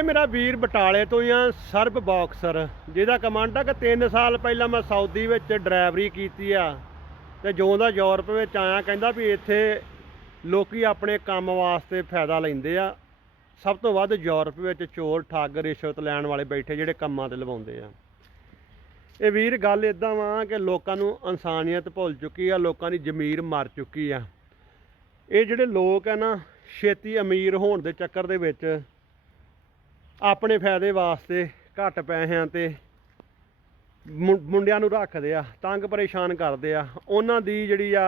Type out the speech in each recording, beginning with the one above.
ਇਹ ਮੇਰਾ ਵੀਰ ਬਟਾਲੇ ਤੋਂ ਹੀ ਆ, ਸਰਬ ਬਾਕਸਰ ਜਿਹਦਾ ਕਮਾਂਡ ਆ ਕਿ 3 ਸਾਲ ਪਹਿਲਾਂ ਮੈਂ ਸਾਊਦੀ ਵਿੱਚ ਡਰਾਈਵਰੀ ਕੀਤੀ ਆ ਤੇ ਜਦੋਂ ਦਾ ਯੂਰਪ ਵਿੱਚ ਆਇਆ, ਕਹਿੰਦਾ ਵੀ ਇੱਥੇ ਲੋਕੀ ਆਪਣੇ ਕੰਮ ਵਾਸਤੇ ਫਾਇਦਾ ਲੈਂਦੇ ਆ। ਸਭ ਤੋਂ ਵੱਧ ਯੂਰਪ ਵਿੱਚ ਚੋਰ, ਠੱਗ, ਰਿਸ਼ਵਤ ਲੈਣ ਵਾਲੇ ਬੈਠੇ ਜਿਹੜੇ ਕੰਮਾਂ ਤੇ ਲਵਾਉਂਦੇ ਆ। ਇਹ ਵੀਰ ਗੱਲ ਇਦਾਂ ਵਾ ਕਿ ਲੋਕਾਂ ਨੂੰ ਇਨਸਾਨੀਅਤ ਭੁੱਲ ਚੁੱਕੀ ਆ, ਲੋਕਾਂ ਦੀ ਜ਼ਮੀਰ ਮਰ ਚੁੱਕੀ ਆ। ਇਹ ਜਿਹੜੇ ਲੋਕ ਆ ਨਾ, ਛੇਤੀ ਅਮੀਰ ਹੋਣ ਦੇ ਚੱਕਰ ਦੇ ਵਿੱਚ ਆਪਣੇ ਫਾਇਦੇ ਵਾਸਤੇ ਘੱਟ ਪੈਸਿਆਂ ਤੇ ਮੁੰਡਿਆਂ ਨੂੰ ਰੱਖਦੇ ਆ, ਤੰਗ ਪਰੇਸ਼ਾਨ ਕਰਦੇ ਆ, ਉਹਨਾਂ ਦੀ ਜਿਹੜੀ ਆ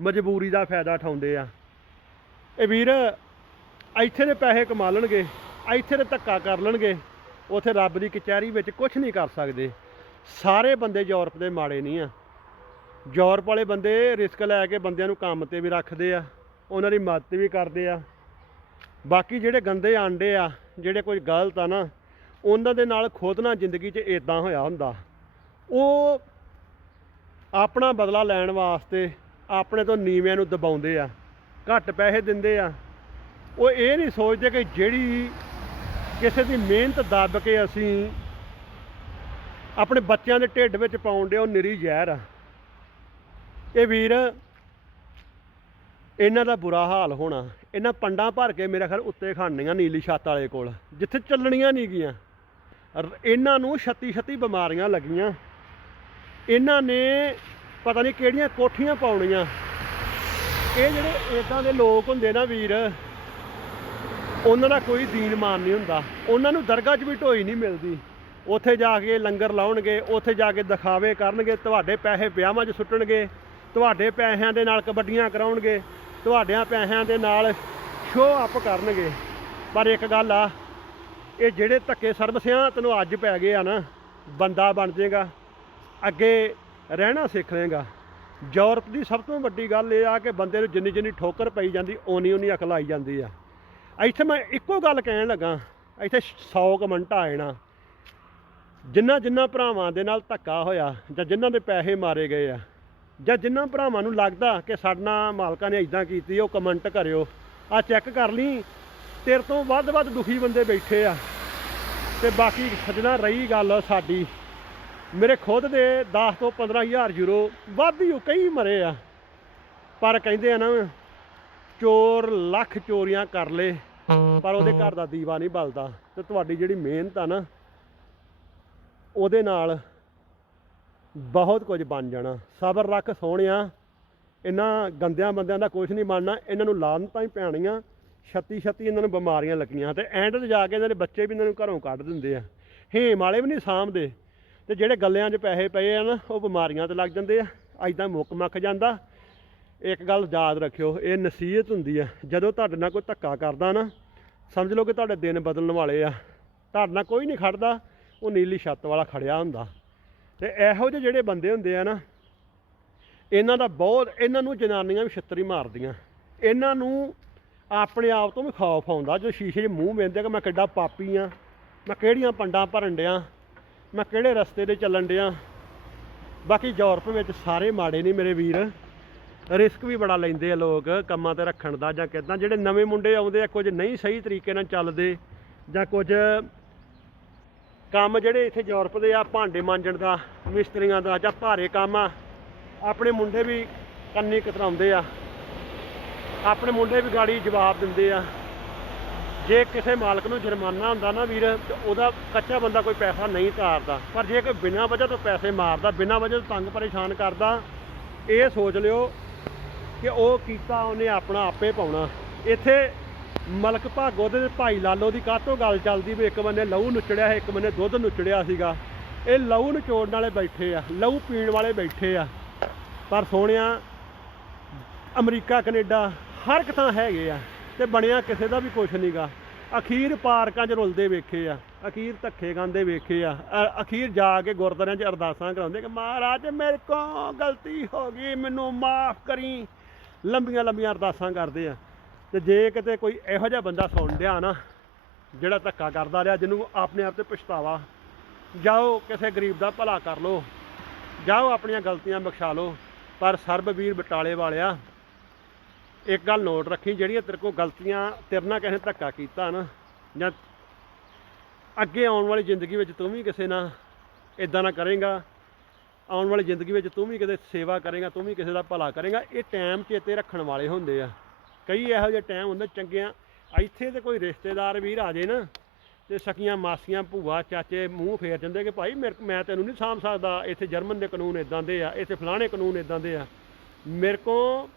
ਮਜਬੂਰੀ ਦਾ ਫਾਇਦਾ ਉਠਾਉਂਦੇ ਆ। ਇਹ ਵੀਰ, ਇੱਥੇ ਦੇ ਪੈਸੇ ਕਮਾ ਲੈਣਗੇ, ਇੱਥੇ ਦੇ ਧੱਕਾ ਕਰ ਲੈਣਗੇ, ਉਥੇ ਰੱਬ ਦੀ ਕਚਹਿਰੀ ਵਿੱਚ ਕੁਝ ਨਹੀਂ ਕਰ ਸਕਦੇ। ਸਾਰੇ ਬੰਦੇ ਯੂਰਪ ਦੇ ਮਾੜੇ ਨਹੀਂ ਆ। ਯੂਰਪ ਵਾਲੇ ਬੰਦੇ ਰਿਸਕ ਲੈ ਕੇ ਬੰਦਿਆਂ ਨੂੰ ਕੰਮ ਤੇ ਵੀ ਰੱਖਦੇ ਆ, ਉਹਨਾਂ ਦੀ ਮਦਦ ਵੀ ਕਰਦੇ ਆ। ਬਾਕੀ ਜਿਹੜੇ ਗੰਦੇ ਆਂਡੇ ਆ ਜਿਹੜੇ ਕੋਈ ਗਲਤ ਆ ਨਾ, ਉਹਨਾਂ ਦੇ ਨਾਲ ਖੁਦ ਨਾਲ ਜ਼ਿੰਦਗੀ 'ਚ ਇਦਾਂ ਹੋਇਆ ਹੁੰਦਾ। ਉਹ ਆਪਣਾ ਬਦਲਾ ਲੈਣ ਵਾਸਤੇ ਆਪਣੇ ਤੋਂ ਨੀਵਿਆਂ ਨੂੰ ਦਬਾਉਂਦੇ ਆ, ਘੱਟ ਪੈਸੇ ਦਿੰਦੇ ਆ। ਉਹ ਇਹ ਨਹੀਂ ਸੋਚਦੇ ਕਿ ਜਿਹੜੀ ਕਿਸੇ ਦੀ ਮਿਹਨਤ ਦੱਬ ਕੇ ਅਸੀਂ ਆਪਣੇ ਬੱਚਿਆਂ ਦੇ ਢਿੱਡ ਵਿੱਚ ਪਾਉਣ ਦੇ ਉਹ ਨਿਰੀ ਜ਼ਹਿਰ ਆ। ਇਹ ਵੀਰ ਇਹਨਾਂ ਦਾ ਬੁਰਾ ਹਾਲ ਹੋਣਾ। ਇਹਨਾਂ ਪੰਡਾਂ ਭਰ ਕੇ ਮੇਰਾ ਖਿਆਲ ਉੱਤੇ ਖਾਣੀਆਂ ਨੀਲੀ ਛੱਤ ਵਾਲੇ ਕੋਲ। ਜਿੱਥੇ ਚੱਲਣੀਆਂ ਨਹੀਂ ਗੀਆਂ। ਇਹਨਾਂ ਨੂੰ ਛੱਤੀ ਛੱਤੀ ਬਿਮਾਰੀਆਂ ਲੱਗੀਆਂ। ਇਹਨਾਂ ਨੇ ਪਤਾ ਨਹੀਂ ਕਿਹੜੀਆਂ ਕੋਠੀਆਂ ਪਾਉਣੀਆਂ। ਇਹ ਜਿਹੜੇ ਇਦਾਂ ਦੇ ਲੋਕ ਹੁੰਦੇ ਨਾ ਵੀਰ, ਉਹਨਾਂ ਦਾ ਕੋਈ ਦੀਨ ਮਾਨ ਨਹੀਂ ਹੁੰਦਾ। ਉਹਨਾਂ ਨੂੰ ਦਰਗਾਹ 'ਚ ਵੀ ਢੋਈ ਨਹੀਂ ਮਿਲਦੀ। ਉੱਥੇ ਜਾ ਕੇ ਲੰਗਰ ਲਾਉਣਗੇ, ਉੱਥੇ ਜਾ ਕੇ ਦਿਖਾਵੇ ਕਰਨਗੇ, ਤੁਹਾਡੇ ਪੈਸੇ ਵਿਆਹਾਂ 'ਚ ਸੁੱਟਣਗੇ, ਤੁਹਾਡੇ ਪੈਸਿਆਂ ਦੇ ਨਾਲ ਕਬੱਡੀਆਂ ਕਰਾਉਣਗੇ। ਤੁਹਾਡਿਆਂ ਪੈਸਿਆਂ ਦੇ ਨਾਲ ਸ਼ੋਅ ਅਪ ਕਰਨਗੇ। ਪਰ ਇੱਕ ਗੱਲ ਆ, ਇਹ ਜਿਹੜੇ ਧੱਕੇ ਸਰਵਸਿਆਂ ਤੈਨੂੰ ਅੱਜ ਪੈ ਗਏ ਆ ਨਾ, ਬੰਦਾ ਬਣ ਜਾਏਗਾ, ਅੱਗੇ ਰਹਿਣਾ ਸਿੱਖ ਲਏਗਾ। ਯੂਰਪ ਦੀ ਸਭ ਤੋਂ ਵੱਡੀ ਗੱਲ ਇਹ ਆ ਕਿ ਬੰਦੇ ਨੂੰ ਜਿੰਨੀ ਜਿੰਨੀ ਠੋਕਰ ਪਈ ਜਾਂਦੀ, ਓਨੀ ਓਨੀ ਅਕਲ ਆਈ ਜਾਂਦੀ ਆ। ਇੱਥੇ ਮੈਂ ਇੱਕੋ ਗੱਲ ਕਹਿਣ ਲੱਗਾ, ਇੱਥੇ 100 ਕਮੈਂਟ ਆ ਜਾਣਾ। ਜਿਨ੍ਹਾਂ ਜਿਨ੍ਹਾਂ ਭਰਾਵਾਂ ਦੇ ਨਾਲ ਧੱਕਾ ਹੋਇਆ ਜਾਂ ਜਿਨ੍ਹਾਂ ਦੇ ਪੈਸੇ ਮਾਰੇ ਗਏ ਆ ਜਾਂ ਜਿਨ੍ਹਾਂ ਭਰਾਵਾਂ ਨੂੰ ਲੱਗਦਾ ਕਿ ਸਾਡਨਾ ਮਾਲਕਾਂ ਨੇ ਇਦਾਂ ਕੀਤੀ, ਉਹ ਕਮੈਂਟ ਕਰਿਓ। ਆ ਚੈੱਕ ਕਰ ਲਈ, ਤੇਰੇ ਤੋਂ ਵੱਧ ਵੱਧ ਦੁਖੀ ਬੰਦੇ ਬੈਠੇ ਆ। ਤੇ ਬਾਕੀ ਸੱਜਣਾ, ਰਹੀ ਗੱਲ ਸਾਡੀ। ਮੇਰੇ ਖੁਦ ਦੇ 10 ਤੋਂ 15000 ਯੂਰੋ ਵੱਧ ਹੀ ਕਈ ਮਰੇ ਆ। ਪਰ ਕਹਿੰਦੇ ਆ ਨਾ, ਚੋਰ ਲੱਖ ਚੋਰੀਆਂ ਕਰ ਲੇ, ਪਰ ਉਹਦੇ ਘਰ ਦਾ ਦੀਵਾ ਨਹੀਂ ਬਲਦਾ। ਤੇ ਤੁਹਾਡੀ ਜਿਹੜੀ ਮਿਹਨਤ ਆ ਨਾ, ਉਹਦੇ ਨਾਲ ਬਹੁਤ ਕੁਝ ਬਣ ਜਾਣਾ। ਸਬਰ ਰੱਖ ਸੋਹਣਿਆ। ਇਹਨਾਂ ਗੰਦਿਆਂ ਬੰਦਿਆਂ ਦਾ ਕੁਝ ਨਹੀਂ ਬਣਨਾ। ਇਹਨਾਂ ਨੂੰ ਲਾਨਤਾਂ ਹੀ ਪੈਣੀਆਂ। ਛੱਤੀ ਛੱਤੀ ਇਹਨਾਂ ਨੂੰ ਬਿਮਾਰੀਆਂ ਲੱਗੀਆਂ ਤੇ ਐਂਡ ਤੇ ਜਾ ਕੇ ਇਹਨਾਂ ਦੇ ਬੱਚੇ ਵੀ ਇਹਨਾਂ ਨੂੰ ਘਰੋਂ ਕੱਢ ਦਿੰਦੇ ਆ। ਹੇਮ ਵਾਲੇ ਵੀ ਨਹੀਂ ਸਾਂਭਦੇ। ਤੇ ਜਿਹੜੇ ਗੱਲਿਆਂ 'ਚ ਪੈਸੇ ਪਏ ਆ ਨਾ, ਉਹ ਬਿਮਾਰੀਆਂ ਤੇ ਲੱਗ ਜਾਂਦੇ ਆ। ਐਦਾਂ ਮੁੱਕ ਮੱਕ ਜਾਂਦਾ। ਇੱਕ ਗੱਲ ਯਾਦ ਰੱਖਿਓ, ਇਹ ਨਸੀਹਤ ਹੁੰਦੀ ਆ। ਜਦੋਂ ਤੁਹਾਡੇ ਨਾਲ ਕੋਈ ਧੱਕਾ ਕਰਦਾ ਨਾ, ਸਮਝ ਲਓ ਕਿ ਤੁਹਾਡੇ ਦਿਨ ਬਦਲਣ ਵਾਲੇ ਆ। ਤੁਹਾਡੇ ਨਾਲ ਕੋਈ ਨਹੀਂ ਖੜਦਾ। ਉਹ ਨੀਲੀ ਛੱਤ ਵਾਲਾ ਖੜਿਆ ਹੁੰਦਾ। ਤੇ ਇਹੋ ਜਿਹੇ ਜਿਹੜੇ ਬੰਦੇ ਹੁੰਦੇ ਆ ਨਾ, ਇਹਨਾਂ ਦਾ ਬਹੁਤ, ਇਹਨਾਂ ਨੂੰ ਜਨਾਨੀਆਂ ਵੀ ਛਿੱਤਰੀ ਮਾਰਦੀਆਂ। ਇਹਨਾਂ ਨੂੰ ਆਪਣੇ ਆਪ ਤੋਂ ਵੀ ਖੌਫ ਆਉਂਦਾ ਜੋ ਸ਼ੀਸ਼ੇ 'ਚ ਮੂੰਹ ਵੇਂਦੇ ਕਿ ਮੈਂ ਕਿੱਡਾ ਪਾਪੀ ਆ, ਮੈਂ ਕਿਹੜੀਆਂ ਪੰਡਾਂ ਭਰਨ ਡਿਆ, ਮੈਂ ਕਿਹੜੇ ਰਸਤੇ ਤੇ ਚੱਲਣ ਡਿਆ। ਬਾਕੀ ਯੂਰਪ ਵਿੱਚ ਸਾਰੇ ਮਾੜੇ ਨਹੀਂ ਮੇਰੇ ਵੀਰ। ਰਿਸਕ ਵੀ ਬੜਾ ਲੈਂਦੇ ਆ ਲੋਕ ਕੰਮਾਂ ਤੇ ਰੱਖਣ ਦਾ ਜਾਂ ਕਿਦਾਂ, ਜਿਹੜੇ ਨਵੇਂ ਮੁੰਡੇ ਆਉਂਦੇ ਆ, ਕੁਝ ਨਹੀਂ ਸਹੀ ਤਰੀਕੇ ਨਾਲ ਚੱਲਦੇ ਜਾਂ ਕੁਝ ਕੰਮ ਜਿਹੜੇ ਇੱਥੇ ਯੂਰਪ ਦੇ ਆ, ਭਾਂਡੇ ਮਾਂਜਣ ਦਾ, ਮਿਸਤਰੀਆਂ ਦਾ ਜਾਂ ਭਾਰੇ ਕੰਮ ਆ, ਆਪਣੇ ਮੁੰਡੇ ਵੀ ਕੰਨੀ ਕਤਰਾਉਂਦੇ ਆ। ਆਪਣੇ ਮੁੰਡੇ ਵੀ ਗਾੜੀ ਜਵਾਬ ਦਿੰਦੇ ਆ। ਜੇ ਕਿਸੇ ਮਾਲਕ ਨੂੰ ਜੁਰਮਾਨਾ ਹੁੰਦਾ ਨਾ ਵੀਰ, ਤੇ ਉਹਦਾ ਕੱਚਾ ਬੰਦਾ ਕੋਈ ਪੈਸਾ ਨਹੀਂ ਤਾਰਦਾ। ਪਰ ਜੇ ਕੋਈ ਬਿਨਾਂ ਵਜ੍ਹਾ ਤੋਂ ਪੈਸੇ ਮਾਰਦਾ, ਬਿਨਾਂ ਵਜ੍ਹਾ ਤੋਂ ਤੰਗ ਪਰੇਸ਼ਾਨ ਕਰਦਾ, ਇਹ ਸੋਚ ਲਿਓ ਕਿ ਉਹ ਕੀਤਾ ਉਹਨੇ ਆਪਣਾ ਆਪੇ ਪਾਉਣਾ। ਇੱਥੇ ਮਲਕ ਭਾਗੋ ਦੇ ਭਾਈ ਲਾਲੋ ਦੀ ਕਾਹਤੋਂ ਗੱਲ ਚੱਲਦੀ ਵੀ ਇੱਕ ਬੰਨੇ ਲਹੂ ਨੁਚੜਿਆ ਹੈ ਇੱਕ ਬੰਨੇ ਦੁੱਧ ਨੁਚੜਿਆ ਸੀਗਾ। ਇਹ ਲਹੂ ਨਚੋੜਨ ਵਾਲੇ ਬੈਠੇ ਆ, ਲਹੂ ਪੀਣ ਵਾਲੇ ਬੈਠੇ ਆ। ਪਰ ਸੋਹਣਿਆ, ਅਮਰੀਕਾ, ਕੈਨੇਡਾ ਹਰ ਇੱਕ ਥਾਂ ਹੈਗੇ ਆ ਤੇ ਬਣਿਆ ਕਿਸੇ ਦਾ ਵੀ ਕੁਝ ਨਹੀਂਗਾ ਅਖੀਰ ਪਾਰਕਾਂ 'ਚ ਰੁਲਦੇ ਵੇਖੇ ਆ, ਅਖੀਰ ਧੱਕੇ ਖਾਂਦੇ ਵੇਖੇ ਆ ਅਖੀਰ ਜਾ ਕੇ ਗੁਰਦੁਆਰਿਆਂ 'ਚ ਅਰਦਾਸਾਂ ਕਰਾਉਂਦੇ ਕਿ ਮਹਾਰਾਜ ਮੇਰੇ ਕੋਲ ਗਲਤੀ ਹੋ ਗਈ, ਮੈਨੂੰ ਮਾਫ ਕਰੀ। ਲੰਬੀਆਂ ਲੰਬੀਆਂ ਅਰਦਾਸਾਂ ਕਰਦੇ ਆ। ਤੇ ਜੇ ਕਿਤੇ ਕੋਈ ਇਹੋ ਜਿਹਾ ਬੰਦਾ ਸੁਣ ਡਿਆ ਨਾ, ਜਿਹੜਾ ਧੱਕਾ ਕਰਦਾ ਰਿਹਾ, ਜਿਹਨੂੰ ਆਪਣੇ ਆਪ ਤੇ ਪਛਤਾਵਾ, ਜਾਓ ਕਿਸੇ ਗਰੀਬ ਦਾ ਭਲਾ ਕਰ ਲਓ, ਜਾਓ ਆਪਣੀਆਂ ਗਲਤੀਆਂ ਬਖਸ਼ਾ ਲਓ, ਪਰ ਸਰਬਵੀਰ ਬਟਾਲੇ ਵਾਲਿਆ, ਇੱਕ ਗੱਲ ਨੋਟ ਰੱਖੀ, ਜਿਹੜੀਆਂ ਤੇਰੇ ਕੋਲ ਗਲਤੀਆਂ, ਤੇਰੇ ਨਾਲ ਕਿਸੇ ਨੇ ਧੱਕਾ ਕੀਤਾ ਨਾ, ਜਾਂ ਅੱਗੇ ਆਉਣ ਵਾਲੀ ਜ਼ਿੰਦਗੀ ਵਿੱਚ ਤੂੰ ਵੀ ਕਿਸੇ ਨਾਲ ਇਦਾਂ ਨਾ ਕਰੇਗਾ, ਆਉਣ ਵਾਲੀ ਜ਼ਿੰਦਗੀ ਵਿੱਚ ਤੂੰ ਵੀ ਕਿਤੇ ਸੇਵਾ ਕਰੇਗਾ, ਤੂੰ ਵੀ ਕਿਸੇ ਦਾ ਭਲਾ ਕਰੇਗਾ, ਇਹ ਟਾਈਮ ਚੇਤੇ ਰੱਖਣ ਵਾਲੇ ਹੁੰਦੇ ਆ। ਕਈ ਇਹੋ ਜਿਹੇ ਟਾਈਮ ਹੁੰਦੇ ਚੰਗਿਆਂ। ਇੱਥੇ ਤੇ ਕੋਈ ਰਿਸ਼ਤੇਦਾਰ ਵੀਰ ਆ ਜੇ ਨਾ, ਤੇ ਸਕੀਆਂ ਮਾਸੀਆਂ, ਭੂਆ, ਚਾਚੇ ਮੂੰਹ ਫੇਰ ਜਾਂਦੇ ਕਿ ਭਾਈ ਮੇਰੇ ਮੈਂ ਤੈਨੂੰ ਨਹੀਂ ਸਾਂਭ ਸਕਦਾ, ਇੱਥੇ ਜਰਮਨ ਦੇ ਕਾਨੂੰਨ ਇਦਾਂ ਦੇ ਆ, ਇੱਥੇ ਫਲਾਣੇ ਕਾਨੂੰਨ ਇਦਾਂ ਦੇ ਆ। ਮੇਰੇ ਕੋ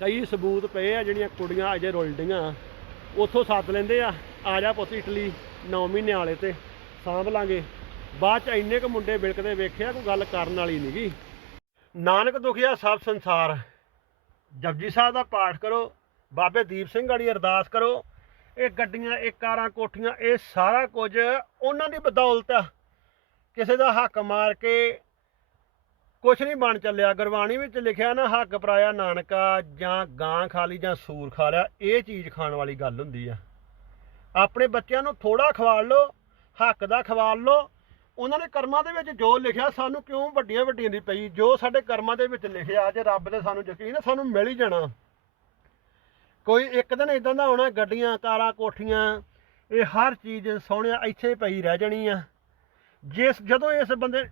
ਕਈ ਸਬੂਤ ਪਏ ਆ ਜਿਹੜੀਆਂ ਕੁੜੀਆਂ ਅਜੇ ਰੁਲਡੀਆਂ, ਉੱਥੋਂ ਸੱਦ ਲੈਂਦੇ ਆ ਆ ਜਾ ਪੁੱਤ ਇਟਲੀ 9 ਮਹੀਨੇ ਵਾਲੇ ਤੇ ਸਾਂਭ ਲਾਂਗੇ। ਬਾਅਦ ਚ ਇੰਨੇ ਕੁ ਮੁੰਡੇ ਬਿਲਕਦੇ ਵੇਖਿਆ, ਕੋਈ ਗੱਲ ਕਰਨ ਵਾਲੀ ਨਹੀਂਗੀ ਨਾਨਕ ਦੁਖੀਆ ਸਭ ਸੰਸਾਰ। ਜਪਜੀ ਸਾਹਿਬ ਦਾ ਪਾਠ ਕਰੋ। ਬਾਬੇ ਦੀਪ ਸਿੰਘ ਵਾਲੀ ਅਰਦਾਸ ਕਰੋ, ਇਹ ਗੱਡੀਆਂ, ਇਹ ਕਾਰਾਂ, ਕੋਠੀਆਂ, ਇਹ ਸਾਰਾ ਕੁਝ ਉਹਨਾਂ ਦੀ ਬਦੌਲਤ ਆ। ਕਿਸੇ ਦਾ ਹੱਕ ਮਾਰ ਕੇ ਕੁਛ ਨਹੀਂ ਬਣ ਚੱਲਿਆ। ਗੁਰਬਾਣੀ ਵਿੱਚ ਲਿਖਿਆ ਨਾ, ਹੱਕ ਪਰਾਇਆ ਨਾਨਕਾ ਜਾਂ ਗਾਂ ਖਾ ਲਈ ਜਾਂ ਸੂਰ ਖਾ ਲਿਆ, ਇਹ ਚੀਜ਼ ਖਾਣ ਵਾਲੀ ਗੱਲ ਹੁੰਦੀ ਆ। ਆਪਣੇ ਬੱਚਿਆਂ ਨੂੰ ਥੋੜਾ ਖਵਾਲ ਲਓ, ਹੱਕ ਦਾ ਖਵਾਲ ਲਓ। ਉਹਨਾਂ ਨੇ ਕਰਮਾਂ ਦੇ ਵਿੱਚ ਜੋ ਲਿਖਿਆ, ਸਾਨੂੰ ਕਿਉਂ ਵੱਡੀਆਂ ਵੱਡੀਆਂ ਦੀ ਪਈ? ਜੋ ਸਾਡੇ ਕਰਮਾਂ ਦੇ ਵਿੱਚ ਲਿਖਿਆ, ਅੱਜ ਰੱਬ ਦੇ ਸਾਨੂੰ ਯਕੀਨ ਹੈ ਸਾਨੂੰ ਮਿਲ ਹੀ ਜਾਣਾ। ਕੋਈ ਇੱਕ ਦਿਨ ਇਦਾਂ ਦਾ ਆਉਣਾ ਗੱਡੀਆਂ, ਕਾਰਾਂ, ਕੋਠੀਆਂ, ਇਹ ਹਰ ਚੀਜ਼ ਸੋਹਣਿਆ ਇੱਥੇ ਪਈ ਰਹਿ ਜਾਣੀ ਆ। ਜਿਸ, ਜਦੋਂ ਇਸ ਬੰਦੇ,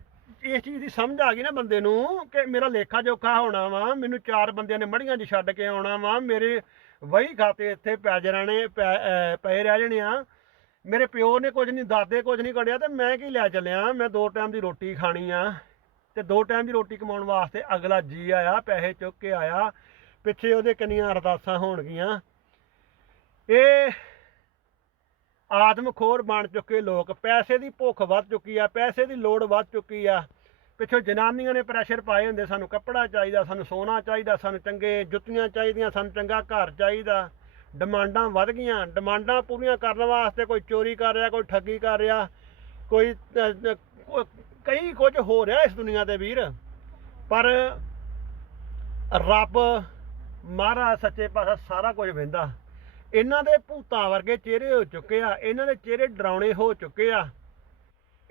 ਇਸ ਚੀਜ਼ ਦੀ ਸਮਝ ਆ ਗਈ ਨਾ ਬੰਦੇ ਨੂੰ ਕਿ ਮੇਰਾ ਲੇਖਾ ਜੋਖਾ ਹੋਣਾ ਵਾ, ਮੈਨੂੰ ਚਾਰ ਬੰਦਿਆਂ ਨੇ ਮੜੀਆਂ 'ਚ ਛੱਡ ਕੇ ਆਉਣਾ ਵਾ, ਮੇਰੇ ਵਹੀ ਖਾਤੇ ਇੱਥੇ ਪੈ ਜਾਣੇ ਪੈ- ਪਏ ਰਹਿ ਜਾਣੇ ਆ। ਮੇਰੇ ਪਿਓ ਨੇ ਕੁਝ ਨਹੀਂ, ਦਾਦੇ ਕੁਝ ਨਹੀਂ ਕੱਢਿਆ ਤੇ ਮੈਂ ਕੀ ਲੈ ਚੱਲਿਆ? ਮੈਂ ਦੋ ਟਾਈਮ ਦੀ ਰੋਟੀ ਖਾਣੀ ਆ ਤੇ ਦੋ ਟਾਈਮ ਦੀ ਰੋਟੀ ਕਮਾਉਣ ਵਾਸਤੇ ਅਗਲਾ ਜੀ ਆਇਆ, ਪੈਸੇ ਚੁੱਕ ਕੇ ਆਇਆ। ਪਿੱਛੇ ਉਹਦੇ ਕਿੰਨੀਆਂ ਅਰਦਾਸਾਂ ਹੋਣਗੀਆਂ। ਇਹ ਆਤਮਖੋਰ ਬਣ ਚੁੱਕੇ ਲੋਕ। ਪੈਸੇ ਦੀ ਭੁੱਖ ਵੱਧ ਚੁੱਕੀ ਆ, ਪੈਸੇ ਦੀ ਲੋੜ ਵੱਧ ਚੁੱਕੀ ਆ। ਪਿੱਛੋਂ ਜਨਾਨੀਆਂ ਨੇ ਪ੍ਰੈਸ਼ਰ ਪਾਏ ਹੁੰਦੇ, ਸਾਨੂੰ ਕੱਪੜਾ ਚਾਹੀਦਾ, ਸਾਨੂੰ ਸੋਨਾ ਚਾਹੀਦਾ, ਸਾਨੂੰ ਚੰਗੇ ਜੁੱਤੀਆਂ ਚਾਹੀਦੀਆਂ, ਸਾਨੂੰ ਚੰਗਾ ਘਰ ਚਾਹੀਦਾ। ਡਿਮਾਂਡਾਂ ਵੱਧ ਗਈਆਂ, ਡਿਮਾਂਡਾਂ ਪੂਰੀਆਂ ਕਰਨ ਵਾਸਤੇ ਕੋਈ ਚੋਰੀ ਕਰ ਰਿਹਾ, ਕੋਈ ਠੱਗੀ ਕਰ ਰਿਹਾ, ਕੋਈ ਕਈ ਕੁਝ ਹੋ ਰਿਹਾ ਇਸ ਦੁਨੀਆ ਦੇ ਵੀਰ। ਪਰ ਰੱਬ ਮਹਾਰਾਜ ਸੱਚੇ ਪਾਤਸ਼ਾਹ ਸਾਰਾ ਕੁਝ ਵੇਂਦਾ। ਇਹਨਾਂ ਦੇ ਭੂਤਾਂ ਵਰਗੇ ਚਿਹਰੇ ਹੋ ਚੁੱਕੇ ਆ, ਇਹਨਾਂ ਦੇ ਚਿਹਰੇ ਡਰਾਉਣੇ ਹੋ ਚੁੱਕੇ ਆ।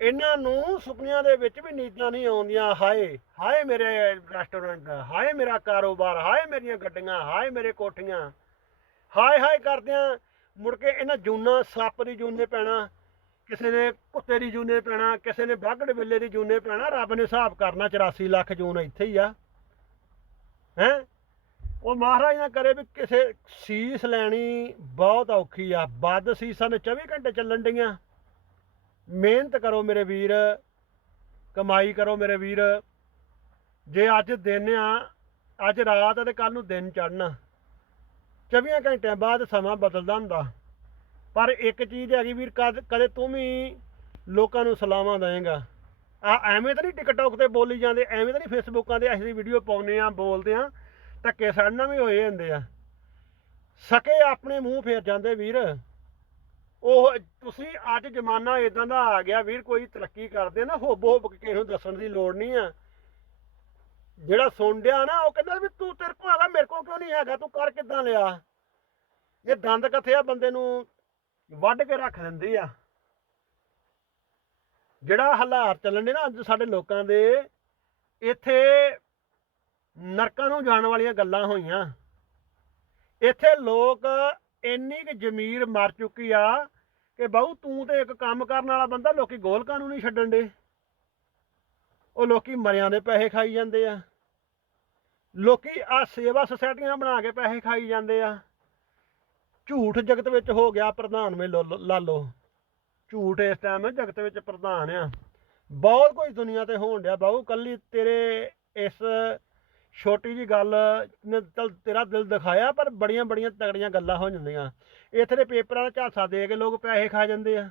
ਇਹਨਾਂ ਨੂੰ ਸੁਪਨਿਆਂ ਦੇ ਵਿੱਚ ਵੀ ਨੀਂਦਾਂ ਨਹੀਂ ਆਉਂਦੀਆਂ। ਹਾਏ ਹਾਏ ਮੇਰੇ ਰੈਸਟੋਰੈਂਟ ਹਾਏ ਮੇਰਾ ਕਾਰੋਬਾਰ, ਹਾਏ ਮੇਰੀਆਂ ਗੱਡੀਆਂ, ਹਾਏ ਮੇਰੇ ਕੋਠੀਆਂ। ਹਾਏ ਹਾਏ ਕਰਦਿਆਂ ਮੁੜ ਕੇ ਇਹਨਾਂ ਜੂਨਾ, ਸੱਪ ਦੀ ਜੂਨੇ ਪੈਣਾ, ਕਿਸੇ ਨੇ ਕੁੱਤੇ ਦੀ ਜੂਨੇ ਪੈਣਾ, ਕਿਸੇ ਨੇ ਬਾਗੜ ਬਿੱਲੇ ਦੀ ਜੂਨੇ ਪੈਣਾ, ਰੱਬ ਨੇ ਹਿਸਾਬ ਕਰਨਾ 84 ਲੱਖ ਜੂਨ ਇੱਥੇ ਹੀ ਆ। ਹੈ? ਉਹ ਮਹਾਰਾਜ ਨਾ ਕਰੇ ਵੀ ਕਿਸੇ ਸੀਸ ਲੈਣੀ ਬਹੁਤ ਔਖੀ ਆ, ਵੱਧ ਸੀਸਾਂ ਨੇ 24 ਘੰਟੇ ਚੱਲਣ ਡੀਆਂ ਮਿਹਨਤ ਕਰੋ ਮੇਰੇ ਵੀਰ, ਕਮਾਈ ਕਰੋ ਮੇਰੇ ਵੀਰ। ਜੇ ਅੱਜ ਦਿਨ ਆ, ਅੱਜ ਰਾਤ ਆ ਤੇ ਕੱਲ ਨੂੰ ਦਿਨ ਚੜ੍ਹਨਾ। 24 ਘੰਟਿਆਂ ਬਾਅਦ ਸਮਾਂ ਬਦਲਦਾ ਹੁੰਦਾ। ਪਰ ਇੱਕ ਚੀਜ਼ ਹੈਗੀ ਵੀਰ, ਕਦ- ਕਦੇ ਤੂੰ ਵੀ ਲੋਕਾਂ ਨੂੰ ਸਲਾਮਾਂ ਦੇਵੇਂਗਾ। ਆ ਐਵੇਂ ਤਾਂ ਨਹੀਂ ਟਿਕਟੌਕ ਤੇ ਬੋਲੀ ਜਾਂਦੇ, ਐਵੇਂ ਤਾਂ ਨਹੀਂ ਫੇਸਬੁੱਕਾਂ ਤੇ ਅਸੀਂ ਵੀਡੀਓ ਪਾਉਨੇ ਆ, ਬੋਲਦੇ ਆ। ਧੱਕੇ ਸੜਨਾ ਵੀ ਹੋਏ ਹੁੰਦੇ ਆ। ਸਕੇ ਆਪਣੇ ਮੂੰਹ ਫੇਰ ਜਾਂਦੇ ਵੀਰ। ਉਹ ਤੁਸੀਂ ਅੱਜ ਜ਼ਮਾਨਾ ਇਦਾਂ ਦਾ ਆ ਗਿਆ ਵੀਰ, ਕੋਈ ਤਰੱਕੀ ਕਰਦੇ ਨਾ, ਹੋਬ ਹੋਬ ਕਿਸੇ ਨੂੰ ਦੱਸਣ ਦੀ ਲੋੜ ਨਹੀਂ ਆ। ਜਿਹੜਾ ਸੁਣ ਡਿਆ ਨਾ, ਉਹ ਕਹਿੰਦਾ ਵੀ ਤੂੰ ਤੇਰੇ ਕੋਲ ਹੈਗਾ, ਮੇਰੇ ਕੋਲ ਕਿਉਂ ਨਹੀਂ ਹੈਗਾ? ਤੂੰ ਕਰ ਕਿੱਦਾਂ ਲਿਆ? ਇਹ ਦੰਦ ਕਿੱਥੇ ਆ ਬੰਦੇ ਨੂੰ ਵੱਢ ਕੇ ਰੱਖ ਦਿੰਦੀ ਆ। ਜਿਹੜਾ ਹਾਲਾਤ ਚੱਲਣ ਦੇ ਨਾ ਅੱਜ ਸਾਡੇ ਲੋਕਾਂ ਦੇ, ਇੱਥੇ ਨਰਕਾਂ ਨੂੰ ਜਾਣ ਵਾਲੀਆਂ ਗੱਲਾਂ ਹੋਈਆਂ। ਇੱਥੇ ਲੋਕ ਇੰਨੀ ਕਿ ਜ਼ਮੀਰ ਮਰ ਚੁੱਕੀ ਆ ਕਿ ਬਾਹੂ ਤੂੰ ਤੇ ਇੱਕ ਕੰਮ ਕਰਨ ਵਾਲਾ ਬੰਦਾ ਲੋਕੀ ਗੋਲਕਾਂ ਨੂੰ ਨਹੀਂ ਛੱਡਣ ਦੇ। ਉਹ ਲੋਕੀ ਮਰਿਆਂ ਦੇ ਪੈਸੇ ਖਾਈ ਜਾਂਦੇ ਆ। ਲੋਕੀ ਆ ਸੇਵਾ ਸੁਸਾਇਟੀਆਂ ਬਣਾ ਕੇ ਪੈਸੇ ਖਾਈ ਜਾਂਦੇ ਆ। ਝੂਠ ਜਗਤ ਵਿੱਚ ਹੋ ਗਿਆ ਪ੍ਰਧਾਨ ਮੇ ਲਾ ਲੋ ਝੂਠ ਇਸ ਟਾਈਮ ਜਗਤ ਵਿੱਚ ਪ੍ਰਧਾਨ ਆ। ਬਹੁਤ ਕੁਝ ਦੁਨੀਆ ਤੇ ਹੋਣ ਡਿਆ। ਬਾਹੂ ਕੱਲੀ ਤੇਰੇ ਇਸ ਛੋਟੀ ਜੀ ਗੱਲ ਨੇ ਚੱਲ ਤੇਰਾ ਦਿਲ ਦਿਖਾਇਆ, ਪਰ ਬੜੀਆਂ ਬੜੀਆਂ ਤਗੜੀਆਂ ਗੱਲਾਂ ਹੋ ਜਾਂਦੀਆਂ। ਇੱਥੇ ਦੇ ਪੇਪਰਾਂ ਦਾ ਝਾਂਸਾ ਦੇ ਕੇ ਲੋਕ ਪੈਸੇ ਖਾ ਜਾਂਦੇ ਆ।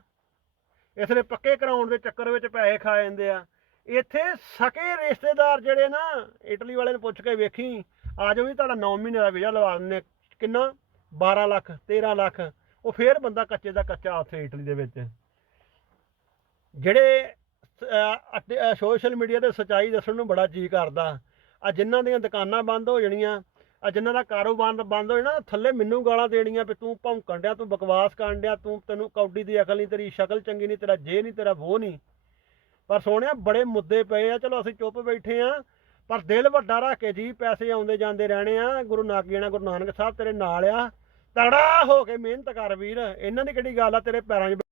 ਇੱਥੇ ਦੇ ਪੱਕੇ ਕਰਾਉਣ ਦੇ ਚੱਕਰ ਵਿੱਚ ਪੈਸੇ ਖਾ ਜਾਂਦੇ ਆ। ਇੱਥੇ ਸਕੇ ਰਿਸ਼ਤੇਦਾਰ ਜਿਹੜੇ ਨਾ, ਇਟਲੀ ਵਾਲੇ ਨੂੰ ਪੁੱਛ ਕੇ ਵੇਖੀ ਆ ਜਾਓ ਵੀ ਤੁਹਾਡਾ 9 ਮਹੀਨੇ ਦਾ ਵੀਜ਼ਾ ਲਵਾ ਦਿੰਦੇ ਕਿੰਨਾ? 12 ਲੱਖ 13 ਲੱਖ। ਉਹ ਫੇਰ ਬੰਦਾ ਕੱਚੇ ਦਾ ਕੱਚਾ ਉੱਥੇ ਇਟਲੀ ਦੇ ਵਿੱਚ। ਜਿਹੜੇ ਸੋਸ਼ਲ ਮੀਡੀਆ ਤੇ ਸਚਾਈ ਦੱਸਣ ਨੂੰ ਬੜਾ ਜੀ ਕਰਦਾ। ਆ ਜਿਨ੍ਹਾਂ ਦੀਆਂ ਦੁਕਾਨਾਂ ਬੰਦ ਹੋ ਜਾਣੀਆਂ, ਆ ਜਿਨ੍ਹਾਂ ਦਾ ਕਾਰੋਬਾਰ ਬੰਦ ਹੋ ਜਾਣਾ ਥੱਲੇ ਮੈਨੂੰ ਗਾਲਾਂ ਦੇਣੀਆਂ ਵੀ ਤੂੰ ਭੌਂਕਣ ਡਿਆ, ਤੂੰ ਬਕਵਾਸ ਕਰਨ ਡਿਆ, ਤੂੰ ਤੈਨੂੰ ਕੌਡੀ ਦੀ ਅਕਲ ਨਹੀਂ, ਤੇਰੀ ਸ਼ਕਲ ਚੰਗੀ ਨਹੀਂ, ਤੇਰਾ ਜੇ ਨਹੀਂ, ਤੇਰਾ ਉਹ ਨਹੀਂ। ਪਰ ਸੋਹਣਿਆ, ਬੜੇ ਮੁੱਦੇ ਪਏ ਆ, ਚਲੋ ਅਸੀਂ ਚੁੱਪ ਬੈਠੇ ਆ, ਪਰ ਦਿਲ ਵੱਡਾ ਰੱਖ ਕੇ ਜੀ, ਪੈਸੇ ਆਉਂਦੇ ਜਾਂਦੇ ਰਹਿਣੇ ਆ, ਗੁਰੂ ਨਾਗੀਣਾ ਗੁਰੂ ਨਾਨਕ ਸਾਹਿਬ ਤੇਰੇ ਨਾਲ ਆ। ਤੜਾ ਹੋ ਕੇ ਮਿਹਨਤ ਕਰ ਵੀਰ, ਇਹਨਾਂ ਦੀ ਕਿਹੜੀ ਗੱਲ ਆ, ਤੇਰੇ ਪੈਰਾਂ 'ਚ